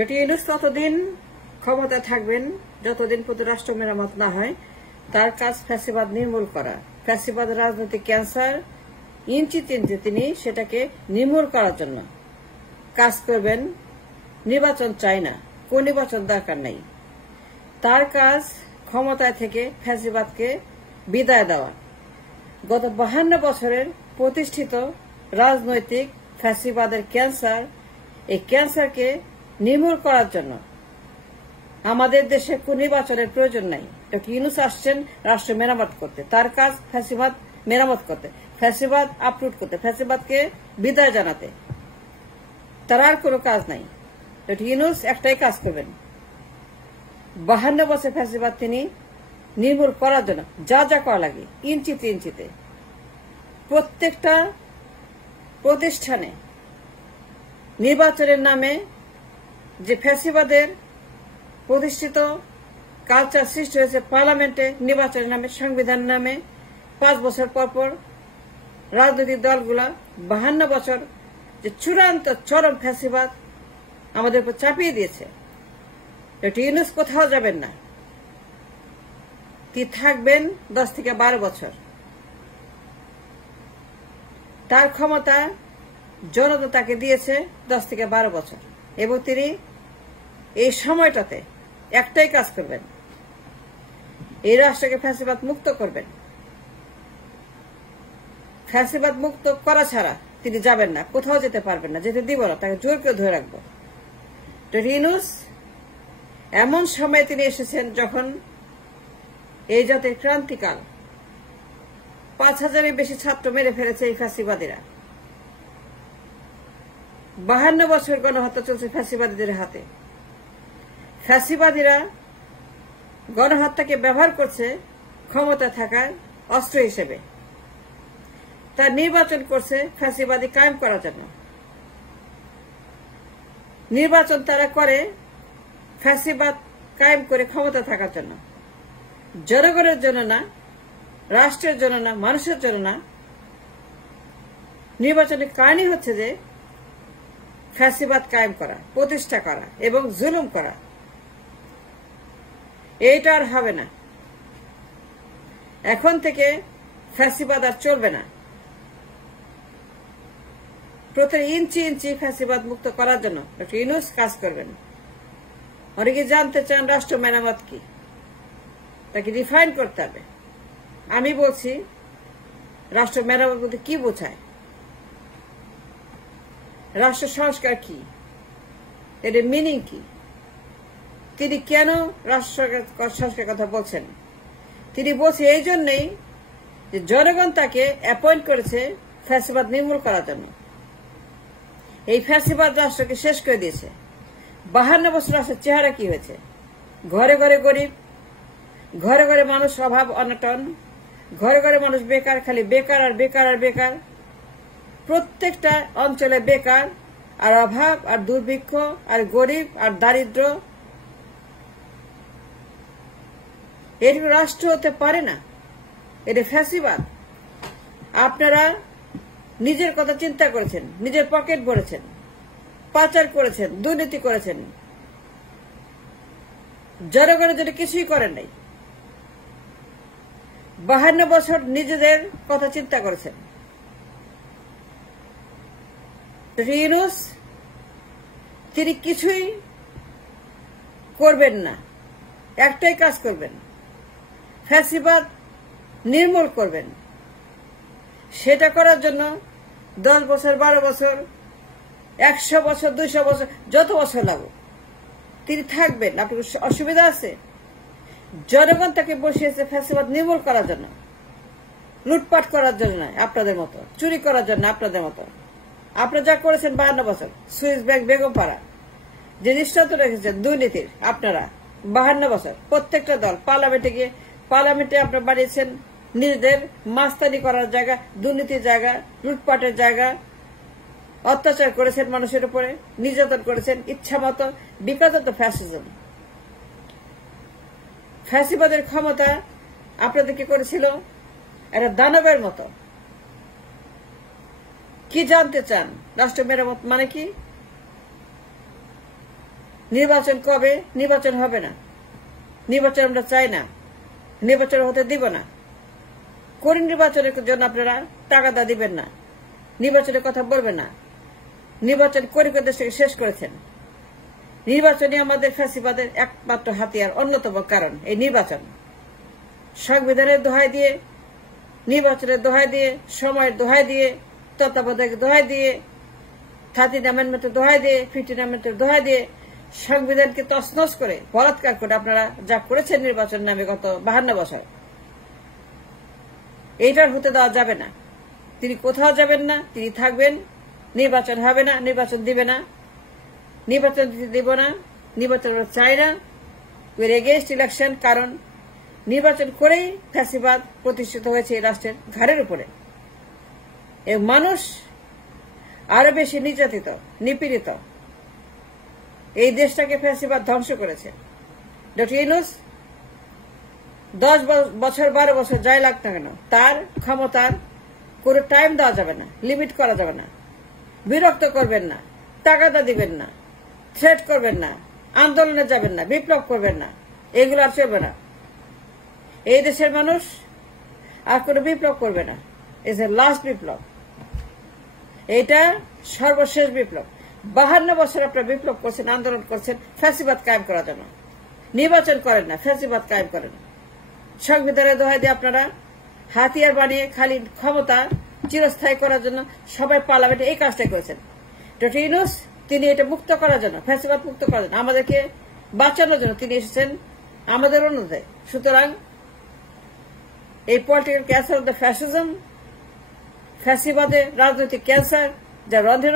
Doctor Yunus ততদিন ক্ষমতায় থাকবেন যতদিন পর্যন্ত রাষ্ট্র মেরামত না হয়। তার কাজ ফ্যাসিবাদ নির্মূল করা। ফ্যাসিবাদ রাজনৈতিক ক্যান্সার, ইঞ্চিতে ইঞ্চি তিনি সেটাকে নির্মূল করার জন্য কাজ করবেন। নির্বাচন চাই না, কোন নির্বাচন দরকার নেই। তার কাজ ক্ষমতায় থেকে ফ্যাসিবাদকে বিদায় দেওয়া। গত 52 বছরের প্রতিষ্ঠিত রাজনৈতিক ফ্যাসিবাদের ক্যান্সার, এই ক্যান্সারকে নির্মূল করার জন্য আমাদের দেশে কোন নির্বাচনের প্রয়োজন নাই। ডক্টর ইউনূস আসছেন রাষ্ট্র মেরামত করতে। তার কাজ ফ্যাসিবাদ মেরামত করতে, ফ্যাসিবাদ আপরুট করতে, ফ্যাসিবাদকে বিদায় জানাতে। তার আর কোনো কাজ নাই। ডক্টর ইউনূস একটাই কাজ করবেন, 52 বছর ফ্যাসিবাদ তিনি নির্মূল করার জন্য যা যা করা লাগে ইঞ্চিতে ইঞ্চিতে প্রত্যেকটা প্রতিষ্ঠানে নির্বাচনের নামে যে ফ্যাসিবাদের প্রতিষ্ঠিত কালচার সৃষ্টি হয়েছে, পার্লামেন্টে নির্বাচনের নামে, সংবিধানের নামে 5 বছর পর পর রাজনৈতিক দলগুলা 52 বছর যে চূড়ান্ত চরম ফ্যাসিবাদ আমাদের উপর চাপিয়ে দিয়েছে। ডক্টর ইউনূস কোথাও যাবেন না, তিনি থাকবেন 10 থেকে 12 বছর। তার ক্ষমতা জনতা তাকে দিয়েছে 10 থেকে 12 বছর, এবং তিনি এই সময়টাতে একটাই কাজ করবেন, এই রাষ্ট্রকে ফ্যাসিবাদ মুক্ত করবেন। ফ্যাসিবাদ মুক্ত করা ছাড়া তিনি যাবেন না, কোথাও যেতে পারবেন না, যেতে দিব না, তাকে জোর করে ধরে রাখবো। ডক্টর ইউনূস এমন সময় তিনি এসেছেন যখন এই জাতির ক্রান্তিকাল, 5000-এর বেশি ছাত্র মেরে ফেলেছে এই ফ্যাসিবাদীরা। 52 বছর গণহত্যা চলছে ফ্যাসিবাদীদের হাতে। ফ্যাসিবাদীরা গণহত্যাকে ব্যবহার করছে ক্ষমতা থাকার অস্ত্র হিসেবে। তার নির্বাচন করছে ফ্যাসিবাদী কায়েম করার জন্য। নির্বাচন তারা করে ফ্যাসিবাদ কায়েম করে ক্ষমতা থাকার জন্য, জনগণের জন্য না, রাষ্ট্রের জন্য না, মানুষের জন্য না। নির্বাচনের কারণই হচ্ছে যে ফ্যাসিবাদ কায়েম করা, প্রতিষ্ঠা করা এবং জুলুম করা। এইটা আর হবে না। এখন থেকে ফ্যাসিবাদ আর চলবে না। প্রতি ইঞ্চি ইঞ্চি ফ্যাসিবাদ মুক্ত করার জন্য ডক্টর ইউনূস কাজ করবেন। অনেকে জানতে চান রাষ্ট্র মেরামত কি, তাকে ডিফাইন করতে হবে। আমি বলছি রাষ্ট্র মেরামত বলতে কি বোঝায়, রাষ্ট্র সংস্কার কি, এর মিনিং কি, তিনি কেন রাষ্ট্র সংস্কার কথা বলছেন। তিনি বলছে এই জন্যই যে জনগণ তাকে অ্যাপয়েন্ট করেছে ফ্যাসিবাদ নির্মূল করার জন্য। এই ফ্যাসিবাদ রাষ্ট্রকে শেষ করে দিয়েছে। 52 বছর রাষ্ট্রের চেহারা কি হয়েছে? ঘরে ঘরে গরিব, ঘরে ঘরে মানুষ অভাব অনটন, ঘরে ঘরে মানুষ বেকার, খালি বেকার আর বেকার আর বেকার। প্রত্যেকটা অঞ্চলে বেকার আর অভাব আর দুর্ভিক্ষ আর গরিব আর দারিদ্র। এর রাষ্ট্র হতে পারে না, এটা ফ্যাসিবাদ। আপনারা নিজের কথা চিন্তা করেছেন, নিজের পকেট ভরেছেন, পাচার করেছেন, দুর্নীতি করেছেন, জনগণের জন্য কিছুই করেন নাই। 52 বছর নিজেদের কথা চিন্তা করেছেন। ইউনূস তিনি কিছুই করবেন না, একটাই কাজ করবেন, ফ্যাসিবাদ নির্মূল করবেন। সেটা করার জন্য 10 বছর, 12 বছর, 100 বছর, 200 বছর, যত বছর লাগুক তিনি থাকবেন। আপনার অসুবিধা আছে? জনগণ তাকে বসিয়েছে ফ্যাসিবাদ নির্মূল করার জন্য, লুটপাট করার জন্য নয়, আপনাদের মতো চুরি করার জন্য। আপনাদের মতো আপনারা যা করেছেন 52 বছর, সুইস ব্যাংক, বেগমপাড়া, যে দৃষ্টান্ত রেখেছেন দুর্নীতির, আপনারা 52 বছর প্রত্যেকটা দল পার্লামেন্টে গিয়ে, পার্লামেন্টে আপনারা বাড়িয়েছেন নিজেদের মাস্তানি করার জায়গা, দুর্নীতির জায়গা, লুটপাটের জায়গা, অত্যাচার করেছেন মানুষের উপরে, নির্যাতন করেছেন ইচ্ছা মতো, বিকজ অফ দ্য ফ্যাসিজম। ফ্যাসিবাদের ক্ষমতা আপনাদেরকে করেছিল একটা দানবের মতো। কি জানতে চান রাষ্ট্র মেরামত মানে কি? নির্বাচন কবে? নির্বাচন হবে না, নির্বাচন আমরা চাই না, নির্বাচন হতে দিব না। কোন নির্বাচনের জন্য আপনারা তাগাদা দিবেন না, নির্বাচনের কথা বলবেন না। নির্বাচন করে দেশকে শেষ করেছেন। নির্বাচনই আমাদের ফ্যাসিবাদের একমাত্র হাতিয়ার, অন্যতম কারণ এই নির্বাচন। সংবিধানের দোহাই দিয়ে, নির্বাচনের দোহাই দিয়ে, সময়ের দোহাই দিয়ে, তত্ত্বাবধায়ক দোহাই দিয়ে, 13th অ্যামেন্ডমেন্টের দোহাই দিয়ে, 15th অ্যামেন্ডমেন্টের দোহাই দিয়ে সংবিধানকে তছনছ করে বলাৎকার করে আপনারা যা করেছেন নির্বাচন নামে গত 52 বছর, এইটার হতে দেওয়া যাবে না। তিনি কোথাও যাবেন না, তিনি থাকবেন। নির্বাচন হবে না, নির্বাচন দিবে না, নির্বাচন দিতে দিব না, নির্বাচন চাই না। উইর এগেইনস্ট ইলেকশন, কারণ নির্বাচন করেই ফ্যাসিবাদ প্রতিষ্ঠিত হয়েছে এই রাষ্ট্রের ঘাড়ের উপরে। এই মানুষ আরো বেশি নির্যাতিত, নিপীড়িত। এই দেশটাকে ফ্যাসিবাদ ধ্বংস করেছে। ডক্টর ইউনূস 10 বছর 12 বছর যাই লাগ না কেন, তার ক্ষমতার কোনো টাইম দেওয়া যাবে না, লিমিট করা যাবে না। বিরক্ত করবেন না, তাগাদা দিবেন না, থ্রেট করবেন না, আন্দোলনে যাবেন না, বিপ্লব করবেন না, এগুলো আর চলবে না। এই দেশের মানুষ আর কোনো বিপ্লব করবে না। ইজ এ লাস্ট বিপ্লব, এইটা সর্বশেষ বিপ্লব। 52 বছর আপনারা বিপ্লব করছেন, আন্দোলন করছেন ফ্যাসিবাদ কায়েম করার জন্য। নির্বাচন করেন না, ফ্যাসিবাদ কায়েম করেন। সংবিধানের দোহাই দিয়ে আপনারা হাতিয়ার বানিয়ে খালি ক্ষমতা চিরস্থায়ী করার জন্য সবাই পার্লামেন্টে এই কাজটাই করেছেন। ডক্টর ইউনূস তিনি এটা মুক্ত করার জন্য, ফ্যাসিবাদ মুক্ত করার জন্য, আমাদেরকে বাঁচানোর জন্য তিনি এসেছেন আমাদের অনুরোধে। সুতরাং এই political cancer of the fascism, ফ্যাসিবাদের রাজনৈতিক ক্যান্সার যা রন্ধে,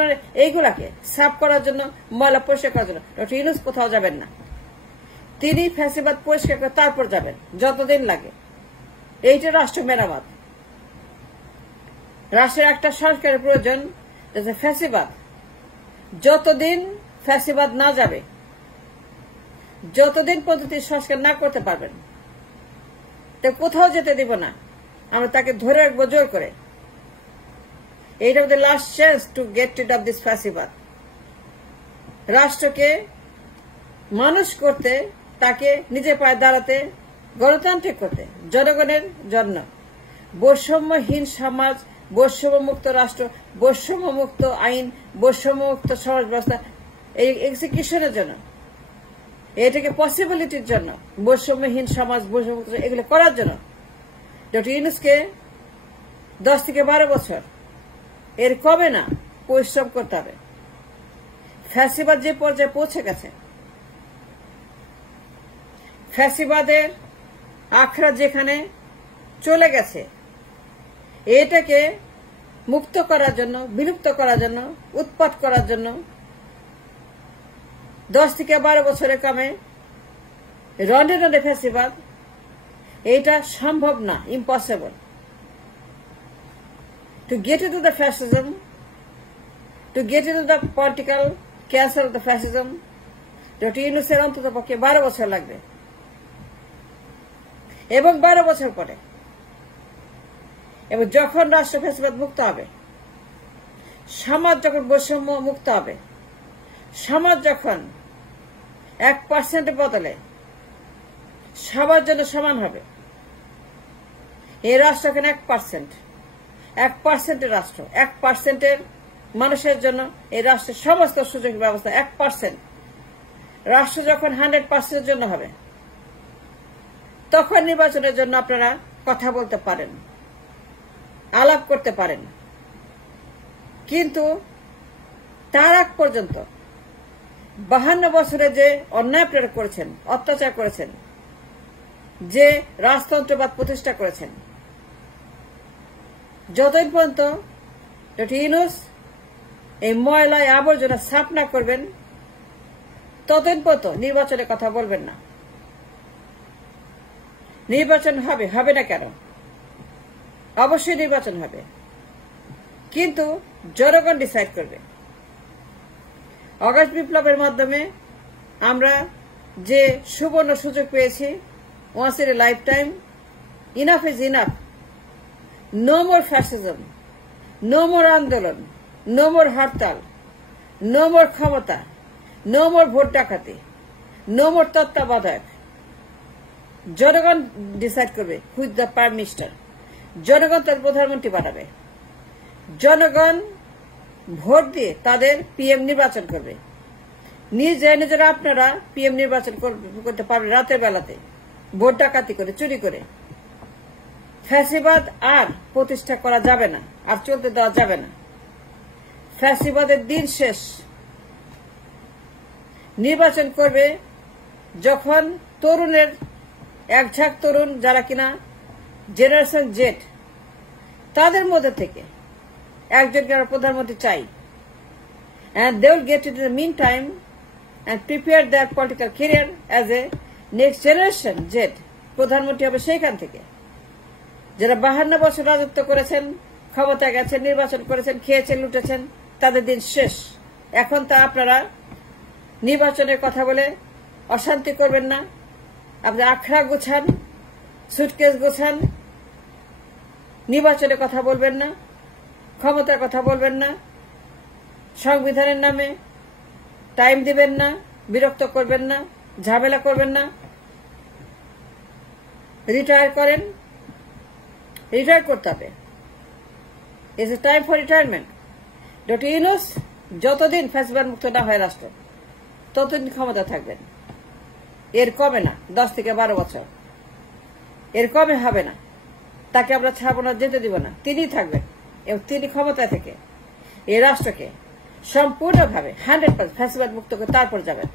এইগুলাকে সাফ করার জন্য, ময়লা পরিষ্কার করার জন্য ডক্টর ইউনূস কোথাও যাবেন না। তিনি ফ্যাসিবাদ পরিষ্কার করে তারপর যাবেন, যতদিন লাগে। এইটা রাষ্ট্র মেরামত। রাষ্ট্রের একটা সংস্কারের প্রয়োজন। ফ্যাসিবাদ যতদিন ফ্যাসিবাদ না যাবে, যতদিন পদ্ধতি সংস্কার না করতে পারবেন, তো কোথাও যেতে দিব না। আমরা তাকে ধরে রাখবো জোর করে। এইটা আমাদের last chance to get rid of this ফ্যাসিবাদ। রাষ্ট্রকে মানুষ করতে, তাকে নিজের পায়ে দাঁড়াতে, গণতান্ত্রিক করতে, জনগণের জন্য, বৈষম্যহীন সমাজ, বৈষম্যমুক্ত রাষ্ট্র, বৈষম্যমুক্ত আইন, বৈষম্যমুক্ত সমাজ ব্যবস্থা, এই এক্সিকিউশনের জন্য, এটাকে পসিবিলিটির জন্য, বৈষম্যহীন সমাজ, বৈষম্যমুক্ত এগুলো করার জন্য ডক্টর ইউনূসকে 10 থেকে 12 বছর এর কমে না পরিশ্রম করতে হবে। ফ্যাসিবাদ যে পর্যায়ে পৌঁছে গেছে, ফ্যাসিবাদের আখড়া যেখানে চলে গেছে, এটাকে মুক্ত করার জন্য, বিলুপ্ত করার জন্য, উৎপাত করার জন্য 10 থেকে 12 বছরে কমে রন্ডে রন্ডে ফ্যাসিবাদ, এটা সম্ভব না, impossible. To get into the fascism, to get into the political cancer of the fascism, doctor ইউনূসের অন্তত পক্ষে 12 বছর লাগবে। এবং 12 বছর পরে, এবং যখন রাষ্ট্র ফ্যাসিবাদ মুক্ত হবে, সমাজ যখন বৈষম্য মুক্ত হবে, সমাজ যখন 1% বদলে সবার জন্য সমান হবে, এই রাষ্ট্র এখন 1% রাষ্ট্র, 1% মানুষের জন্য এই রাষ্ট্রের সমস্ত সুযোগ ব্যবস্থা। 1% রাষ্ট্র যখন 100% জন্য হবে, তখন নির্বাচনের জন্য আপনারা কথা বলতে পারেন, আলাপ করতে পারেন। কিন্তু তার আগ পর্যন্ত 52 বছরে যে অন্যায় আপনারা করেছেন, অত্যাচার করেছেন, যে রাজতন্ত্রবাদ প্রতিষ্ঠা করেছেন, যতদিন পর্যন্ত ডক্টর ইউনূস এই ময়লায় আবর্জনা সাফ না করবেন, ততদিন পর্যন্ত নির্বাচনের কথা বলবেন না। নির্বাচন হবে, হবে না কেন? অবশ্যই নির্বাচন হবে, কিন্তু জনগণ ডিসাইড করবে। অগাস্ট বিপ্লবের মাধ্যমে আমরা যে সুবর্ণ সুযোগ পেয়েছি, once in a lifetime, enough is enough. No more fascism, no more আন্দোলন, no more hartal, no more ক্ষমতা, নো মোর ভোট ডাকাতি। নো মোর তত্ত্বাবধায়ক। জনগণ ডিসাইড করবে who is the prime minister. জনগণ তার প্রধানমন্ত্রী বানাবে। জনগণ ভোট দিয়ে তাদের পিএম নির্বাচন করবে। নিজেরা আপনারা পিএম নির্বাচন করতে পারবেন রাতের বেলাতে, ভোট ডাকাতি করে, চুরি করে। ফ্যাসিবাদ আর প্রতিষ্ঠা করা যাবে না, আর চলতে দেওয়া যাবে না। ফ্যাসিবাদের দিন শেষ। নির্বাচন করবে যখন তরুণের এক ঝাঁক তরুণ যারা কিনা জেনারেশন জেড, তাদের মধ্যে থেকে একজনকে আমরা প্রধানমন্ত্রী চাই। And they will get it in the meantime and prepare their political career as a next generation Z. প্রধানমন্ত্রী হবে সেইখান থেকে। যারা 52 বছর রাজত্ব করেছেন, ক্ষমতা গেছেন, নির্বাচন করেছেন, খেয়েছেন, লুটেছেন, তাদের দিন শেষ। এখন তা আপনারা নির্বাচনের কথা বলে অশান্তি করবেন না। আপনি আখড়া গোছান, সুটকেস গোছান, নির্বাচনের কথা বলবেন না, ক্ষমতার কথা বলবেন না, সংবিধানের নামে টাইম দিবেন না, বিরক্ত করবেন না, ঝামেলা করবেন না। রিটায়ার করেন, রিটায়ার করতে হবে। It's a time for retirement. Doctor Yunus যতদিন ফ্যাসিবাদ মুক্ত না হয় রাষ্ট্র, ততদিন ক্ষমতা থাকবেন। এর কমে না, 10 থেকে 12 বছর, এর কমে হবে না। তাকে আমরা ছাড়বো না, যেতে দিব না, তিনিই থাকবেন এবং তিনি ক্ষমতা থেকে এই রাষ্ট্রকে সম্পূর্ণভাবে 100% ফ্যাসিবাদ মুক্ত করে তারপর যাবেন।